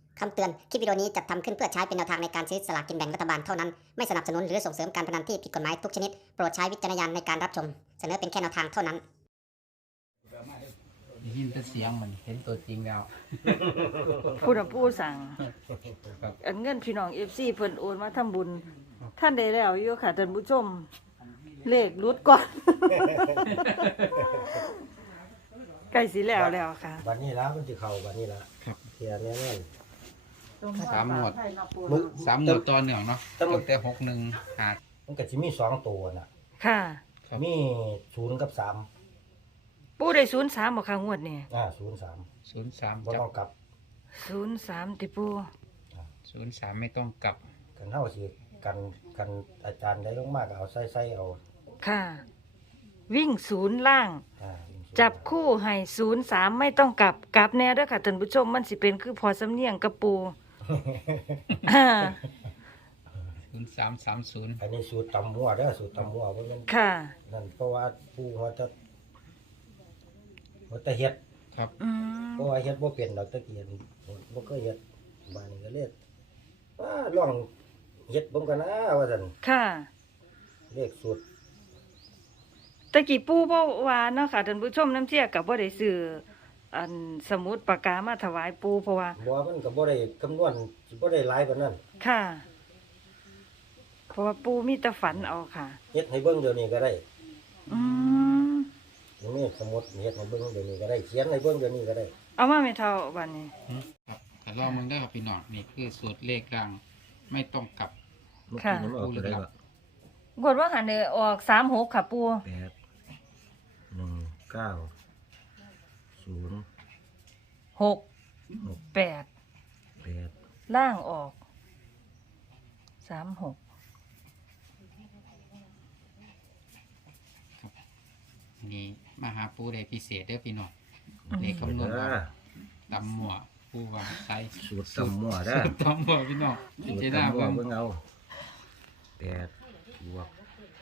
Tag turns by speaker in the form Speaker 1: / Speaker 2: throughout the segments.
Speaker 1: คำเตือน คลิปวิดีโอนี้จัดทำขึ้นเพื่อใช้เป็นแนวทางในการซื้อสลากกินแบ่งรัฐบาลเท่านั้น ไม่สนับสนุนหรือส่งเสริมการพนันที่ผิดกฎหมายทุกชนิด โปรดใช้วิจารณญาณในการรับชม เสนอเป็นแค่แนวทางเท่านั้น
Speaker 2: ได้ยินแต่เสียงมันเห็นตัวจริงแล้ว
Speaker 3: ผู้นำผู้สั่ง
Speaker 2: ครับ
Speaker 3: อันเงินพี่น้อง FC เพิ่นโอนมาทำบุญ ท่านได้แล้วอยู่ค่ะท่านผู้ชม เลขรุดก่อน ใกล้สิแล้วค่ะ
Speaker 4: วันนี้ละมันจะเข้าวันนี้ละ
Speaker 2: ครับ
Speaker 4: เทียแน่นอน
Speaker 2: สามหมวด
Speaker 4: มึง
Speaker 2: สามหมวดตอนเหนืองเนาะ
Speaker 4: แต่มึ
Speaker 2: ตั้
Speaker 4: ง
Speaker 2: งแต่61หาด
Speaker 4: มันก็จะมีสองตัวน่ะ
Speaker 3: ค่ะ
Speaker 2: ครับ
Speaker 4: มีศูนย์กับสาม
Speaker 3: ปู่ได้03บ่ค่ะงวดนี้
Speaker 4: ศูนย์สาม
Speaker 2: 03
Speaker 4: บ่
Speaker 2: จั
Speaker 4: ต้อบ งกลับ
Speaker 3: 03ติปู่
Speaker 2: 03ไม่ต้องกลับ
Speaker 4: กันเท่าสิกันอาจารย์ได้ลงมากเอาใส่เอา
Speaker 3: ค่ะ วิ่ง0ล่าง
Speaker 4: อ่า
Speaker 3: จับคู่ให้03ไม่ต้องกลับแน่เด้อค่ะท่านผู้ชมมันสิเป็นคือพอสำเนียงกับปู่ อ่า
Speaker 2: 0330
Speaker 4: อันนี้สูตรตำหัวเด้อสูตรตำหัวเพราะมัน
Speaker 3: ค่ะ
Speaker 4: นั่นเพราะว่าผู้เขาจะเฮ็ด
Speaker 2: ครับ
Speaker 3: อืม
Speaker 4: เพราะว่าเฮ็ดบ่เป็นดอกตะเกียนบ่เคยเฮ็ดบ้านนี้ก็เลยว่าลองเฮ็ดเบิ่งกันนะว่าซั่น
Speaker 3: ค่ะ
Speaker 4: เลขสูตร
Speaker 3: ตะกี้ปู่บ่ว่าเนาะค่ะท่านผู้ชมน้ำเที่ยก็บ่ได้ซื้ออันสมุดปากกามาถวายปู่เพราะว่า
Speaker 4: บ่มันก็บ่ได้คำนวณสิบ่ได้หลายปานนั้น
Speaker 3: ค่ะ เพราะว่าปู่มีแต่ฝันเอาค่ะ
Speaker 4: เฮ็ดให้เบิ่งเดี๋ยวนี้ก็ได้
Speaker 3: อืม
Speaker 4: นี่สมมุติเฮ็ดให้เบิ่งเดี๋ยวนี้ก็ได้เขียนให้เบิ่งเดี๋ยวนี้ก็ได้
Speaker 3: เอามาไม่เท่าบัดนี้
Speaker 2: ครับแต่ลองมึงได้ครับพี่น้องนี่คือสูตรเลขกลางไม่ต้องกลับ
Speaker 3: ค่ะ
Speaker 4: เมื่อกี้มันออกตัวใดวะ
Speaker 3: กดว่าหันเด้อออก36ค่ะปู่
Speaker 4: 8 1 9 0
Speaker 3: 6 8
Speaker 4: 8
Speaker 3: ล่างออก36
Speaker 2: นี่มาหาปูได้พิเศษเด้อพี่น้องเลขคำนวณว่าตำหมั่วปูว่าใส่
Speaker 4: สูตรตำมั่วเด้อ
Speaker 2: สูตรตำหมั่วพี่น้อง
Speaker 4: สูตร
Speaker 2: เจด้า
Speaker 4: ตำมั่ว
Speaker 2: ว่า
Speaker 4: เบิ่งเอา8บวก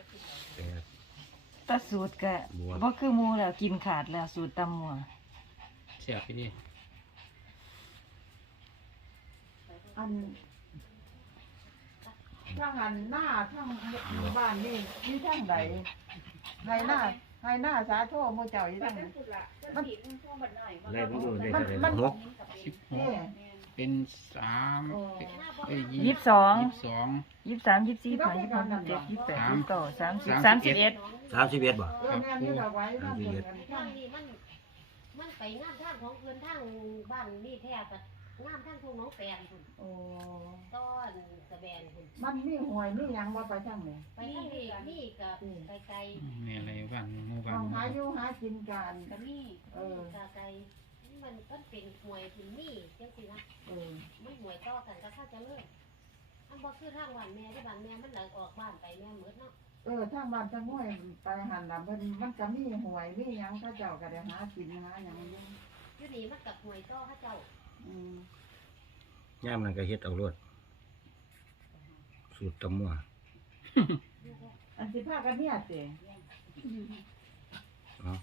Speaker 4: 8
Speaker 3: แต่สูตรก็
Speaker 4: บวก
Speaker 3: บ่คือหมู่แล้วกินขาดแล้วสูตรตำหมัว
Speaker 2: เสียบไปดิ
Speaker 5: อันถ้าหันหน้าทั้งบ้านนี่มีทั้งใดให้หน้าสาโทหมู่เจ้าอยู่ทั้งไหนมัน
Speaker 4: ได้บ่รู้ได้
Speaker 5: มัน
Speaker 4: เท่า
Speaker 5: มั
Speaker 4: ไห
Speaker 5: น
Speaker 4: ร่6
Speaker 5: นี่
Speaker 2: 16เป็น3เอ้ย
Speaker 3: 22
Speaker 2: 22
Speaker 3: 23 24 25 26 27 29 30 31
Speaker 4: 31บ่
Speaker 5: แม่นี่เราไว้ทั้งคนกัน
Speaker 6: ทางนี้มันไปงามทางของเพื่อนทางบ้านนี่แท้กับงามทางทุ่งน้องแปนคุณ
Speaker 5: โอ้
Speaker 6: ต้อนสะแบนคุณ
Speaker 5: มันมีหวยมีหยังบ่ไปทางไหน
Speaker 6: ไปทางนี้นี่กับไกล
Speaker 2: นี่อะไรบ้างหมู่บ้า
Speaker 5: ต้
Speaker 2: น
Speaker 5: องหาอยู่หากินกัน
Speaker 6: ๆกับนี่กะไกลมันเป็นหวยถึงนี่จังสินะ
Speaker 5: เออ
Speaker 6: มันหวยต่อกันก็เข้าจะเลิกอันบ่คือทางวันแม่ที่บ้านแม่มันหลังออกบ้านไปแม่หมดเนาะ
Speaker 5: ทางบ้านทางห้วยไปหันน่ะมันก็มีหวยมีหยังเขาเจ้าก็ได้หากินหาหยังอยู่
Speaker 6: อยู่นี่มันกับหวยต่อเขาเจ้า
Speaker 5: อืม
Speaker 4: ยามนั้นก็เฮ็ดเอาโลดสูตรตำมั่ว
Speaker 5: อันสิพากันเนี่ยสิ
Speaker 4: เนาะ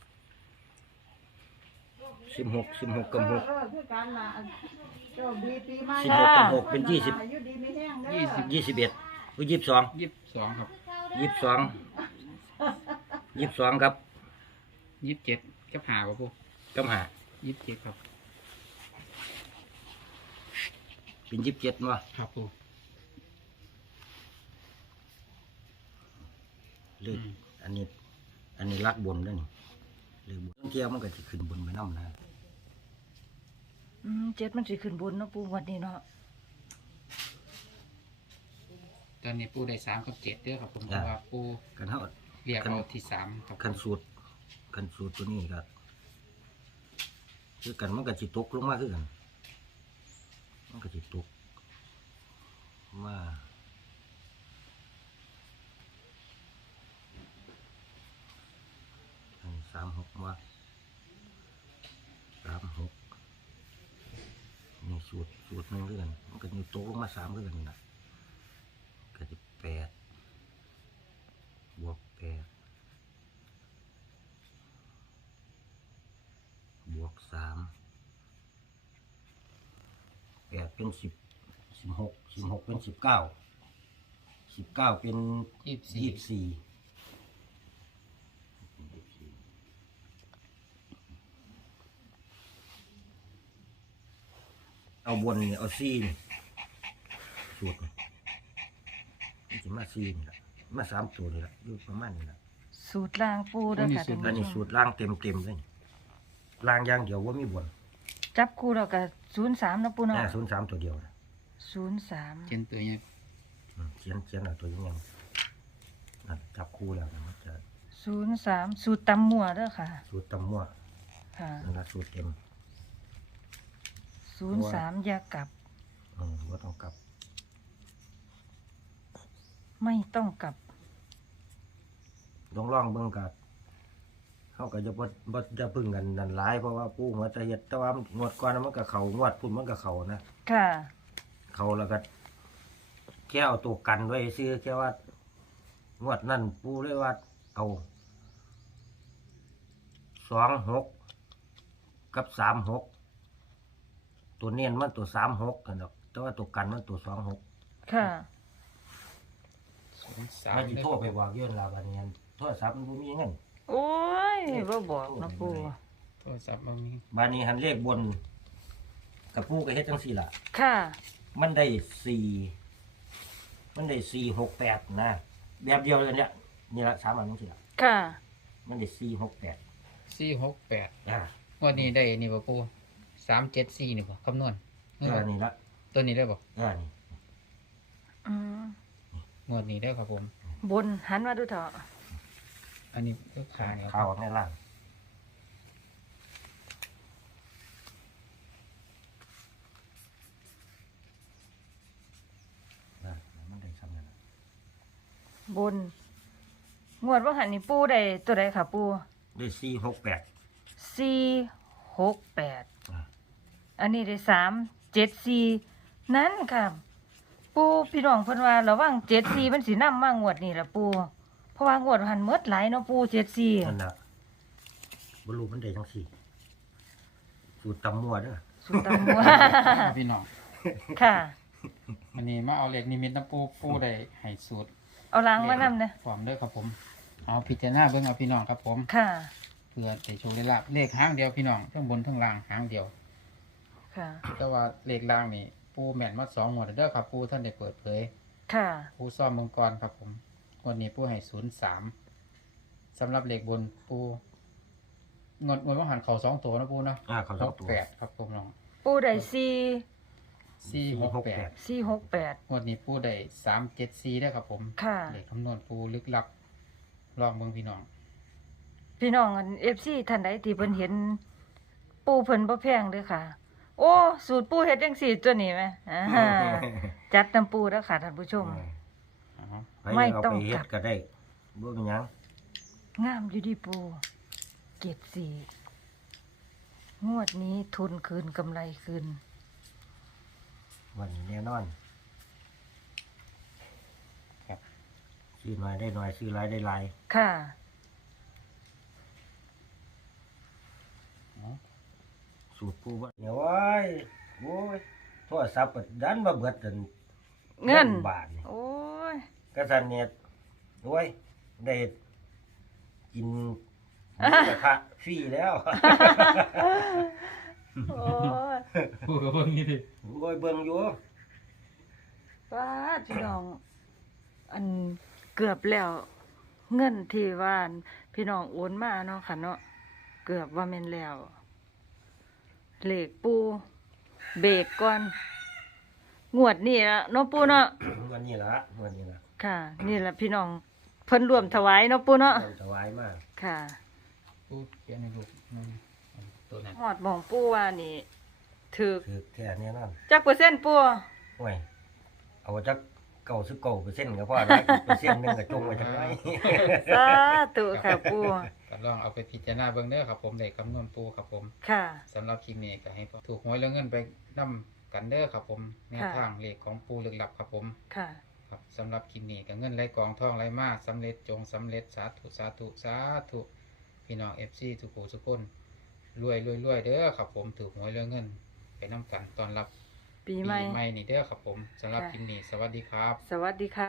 Speaker 4: 16กับ6
Speaker 5: คือกันล่ะอันโชคดีปีใหม่
Speaker 4: 16กับ6เป็น
Speaker 5: อายุดีไม่แห้งเด้อ
Speaker 4: 21หรือ22
Speaker 2: 22ครับ
Speaker 4: 22ครับ
Speaker 2: 27กับหาครับปู
Speaker 4: กับหา
Speaker 2: 27ครับ
Speaker 4: เป็น27บ่
Speaker 2: ครับปู
Speaker 4: เลขอันนี้รักบนเด้อนี่เลขบนเที่ยวมันก็สิขึ้นบนไปนำนะ
Speaker 3: 7มันสิขึ้นบนเนาะปู่งวดนี้เนาะ
Speaker 2: ตอนนี้ปูได้3กับ7เด้อครับผมเพราะว่าปู
Speaker 4: กันเฮา
Speaker 2: เรียกเอาที่3ครับ
Speaker 4: คันสูตรตัวนี้ก็คือกันมันก็สิตกลงมาคือกันมันก็สิตกมาอันนี้36ว่า36นี่สูตรหนึงคือกันมันก็อยู่ตกลงมา3คือกันนี่น่ะก็สิ8บวก8บวก3 8 8เป็น16เป็น19เป็น
Speaker 2: 24
Speaker 4: 24เอาบนนี่เอาซีนี่สูตรนี่จะมาซีนี่ละมา3ตัวนี่ละอยู่ประมาณนี้ละ
Speaker 3: สูตรล่างปูเด้อค่ะท่าน
Speaker 4: อัน
Speaker 3: ผู้
Speaker 4: นี้
Speaker 3: ช
Speaker 4: สู
Speaker 3: ม
Speaker 4: ตรล่างเต็มเลยล่างอย่างเดียวว่ามีบน
Speaker 3: จับคู่แล้วก็03นะปูเนาะ
Speaker 4: 03ตัวเดียวนะ
Speaker 3: 03
Speaker 2: เจนตัวเนี้ย
Speaker 4: เขียนเอาตัวยังนั่นจับคู่แล้วนะมันจะ
Speaker 3: 03สูตรตำมั่วเด้อค่ะ
Speaker 4: สูตรตำมั่ว
Speaker 3: ค่ะ
Speaker 4: นั่นละสูตรเต็ม
Speaker 3: 03อย่ากลับ
Speaker 4: ว่าต้องกลับ
Speaker 3: ไม่ต้องกลับ
Speaker 4: ลองเบิ่งกัเขาก็จะบ่จะพึ่งกันนั่นหลายเพราะว่าปู่หัวตะเฮ็ดแต่ว่างวดก่อนมันก็เข้างวดพุ่นมันก็เข้านะ
Speaker 3: ค่ะ
Speaker 4: เข้าแล้วก็แค่เอาตัวกันไว้ซื้อแค่ว่างวดนั่นปู่เลยว่าเอา26กับ36ตัวเน้นมันตัว36กันดอกแต่ว่าตัวกันมันตัว26
Speaker 3: ค่ะ
Speaker 4: มัน
Speaker 2: 03
Speaker 4: สิโทรไปบอกเยื่นลาบาเนียนโทรศัพท์มันบ่มีเงิน
Speaker 3: โอ้ยบ่บอกนะปู
Speaker 2: โทรศัพท์บ่มี
Speaker 4: บานี้หันเลขบนกับปู่ก็เฮ็ดจังซี่ล่ะ
Speaker 3: ค่ะ
Speaker 4: มันได้468นะแบบเดียวเลยเนี่ยนี่ละ3อันจังซี่ล่ะ
Speaker 3: ค่ะ
Speaker 4: มันได้468
Speaker 2: 468
Speaker 4: อ่าง
Speaker 2: วดนี้ได้นี่บ่ปู374นี่บ่คำนวณ
Speaker 4: นี่ละ
Speaker 2: ตัวนี้ได้บ่
Speaker 4: นี่
Speaker 3: อืม
Speaker 2: งวดนี้ได้ครับผม
Speaker 3: บนหันมาดูเถอะ
Speaker 2: อันนี้คือขาเนี่ย
Speaker 4: ข้าวในล่างมันได้ซ้ำนั่น
Speaker 3: บน งวดว่าหันนี่ปูได้ตัวใดค่ะปู
Speaker 4: ได้468
Speaker 3: 468อันนี้ได้374นั่นค่ะ ปูพี่น้องเพิ่นว่าระวัง74มันสินำมางวดนี้ล่ะปูเพราะว่างวดหันหมดหลายเนาะปู74
Speaker 4: นั่นน่ะบ่รู้มันได้จังซี่สูตรตำมั่วเด้อ
Speaker 3: สุดตำว่า
Speaker 2: พี่น้อง
Speaker 3: ค่ะ
Speaker 2: อันนี้มาเอาเหล็กนิมิตน้ำปูได้ให้สูตร
Speaker 3: เอาล้างมานำนะ
Speaker 2: ความเด้อครับผม เอาพิจารณาเบิ่งเอาพี่น้องครับผม
Speaker 3: ค่ะ
Speaker 2: เพื่อได้โชว์ได้ลาบเลขหางเดียวพี่น้องทั้งบนทั้งล่างหางเดียว
Speaker 3: ค่ะ
Speaker 2: แต่ว่าเลขล่างนี่ปูแม่นมา2งวดแล้วเด้อครับปูท่านได้เปิดเผย
Speaker 3: ค่ะ
Speaker 2: ปูซ่อมเมืองกรครับผมงวดนี้ปูให้03สำหรับเลขบนปูงวดว่าหันเข่า2ตัวนะปูเนาะ
Speaker 4: เขาสองตัว
Speaker 2: 68ครับผมน้อง
Speaker 3: ปูได้
Speaker 2: 468
Speaker 3: 468
Speaker 2: งวดนี้ปูได้374ได้อครับผม
Speaker 3: ค่ะ
Speaker 2: เลขคำนวณปูลึกลับลองเบิ่งพี่น้อง
Speaker 3: พี่น้องอัน FC ท่านใดที่เพิ่นเห็น ปูเพิ่นบ่แพงเด้อค่ะ โอ้สูตรปูเฮ็ดจังซี่ตัวนี้แหมจัดน้ำปูแล้วค่ะท่านผู้ชม
Speaker 2: อ๋อ
Speaker 4: ไม่
Speaker 3: ไม่
Speaker 4: ต้
Speaker 3: ต้
Speaker 4: อ
Speaker 3: อง ง
Speaker 4: เฮ็
Speaker 3: กลั
Speaker 4: ด
Speaker 3: บ
Speaker 4: ก็ได้บ่เป็นหยัง
Speaker 3: งามอยู่ดีปูเกียรติสีงวดนี้ทุนคืนกำไรคืน
Speaker 4: วันนี้แน่นอน
Speaker 2: ครับ
Speaker 4: ซื้อน้อยได้น้อยซื้อหลายได้หลาย
Speaker 3: ค่ะ
Speaker 2: อ๋อ
Speaker 4: สูตรผู้บ่เนี่ยโอ้ยโอ้ยโทรศัพท์ก็ดันมาเบิดจน
Speaker 3: เงิน
Speaker 4: บาทนี่
Speaker 3: โอ้ย
Speaker 4: ก็ซั่นเนี่ยโอ้ยได้กินหมูกระทะฟรีแล้ว
Speaker 3: โอ้ย
Speaker 2: ปูกับเบิ่งนี่ดิ
Speaker 4: โอ้ยเบิ่งอยู่
Speaker 3: ป้าดพี่น้อง อันเกือบแล้ว เงินที่ว่าอันพี่น้องโอนมาเนาะค่ะเนาะเกือบว่าแม่นแล้วเลขปูเบรกก่อน งวดนี้ละเนาะปูเนาะ
Speaker 4: วันนี้ล่ะวันนี้ล่ะ
Speaker 3: ค่ะ นี่แหละพี่น้องเพิ่นรวมถวายเนาะปูเนาะ
Speaker 4: เพิ่นถวายมา
Speaker 3: ค่ะ
Speaker 2: ปูเขียนในลูกนั่นตัวนั้น
Speaker 3: หอดหมองปูว่านี่ถือ
Speaker 4: คือแค่นี้นั่น
Speaker 3: จักเปอร์เซ็นต์ปู
Speaker 4: โอ้ยเอาจัก99%ก็พอแล้วอีกเปอร์เซ็นต์หนึงก็จงไว้จังได
Speaker 3: สาธุค่ะปู
Speaker 2: ก็ลองเอาไปพิจารณาเบิ่งเด้อครับผมเลขคำนวณปูครับผม
Speaker 3: ค่ะ
Speaker 2: สำหรับคลิปนี้ก็ให้ถูกหวยแล้วเงินไปนํกันเด้อครับผมแนวทางเลขของปูลึกลับครับผม
Speaker 3: ค่ะ
Speaker 2: ครับสำหรับคลิปนี้ก็เงินไหลกองทองไหลมาสำเร็จจงสำเร็จสาธุสาธุสาธุพี่น้อง FC ทุกผู้ทุกคนรวยเด้อครับผมถูกหวยแล้วเงินไปนํกันตอนรับ
Speaker 3: ปีใหม่
Speaker 2: นี่เด้อครับผมสำหรับคลิปนี้สวัสดีครับ
Speaker 3: สวัสดีค่ะ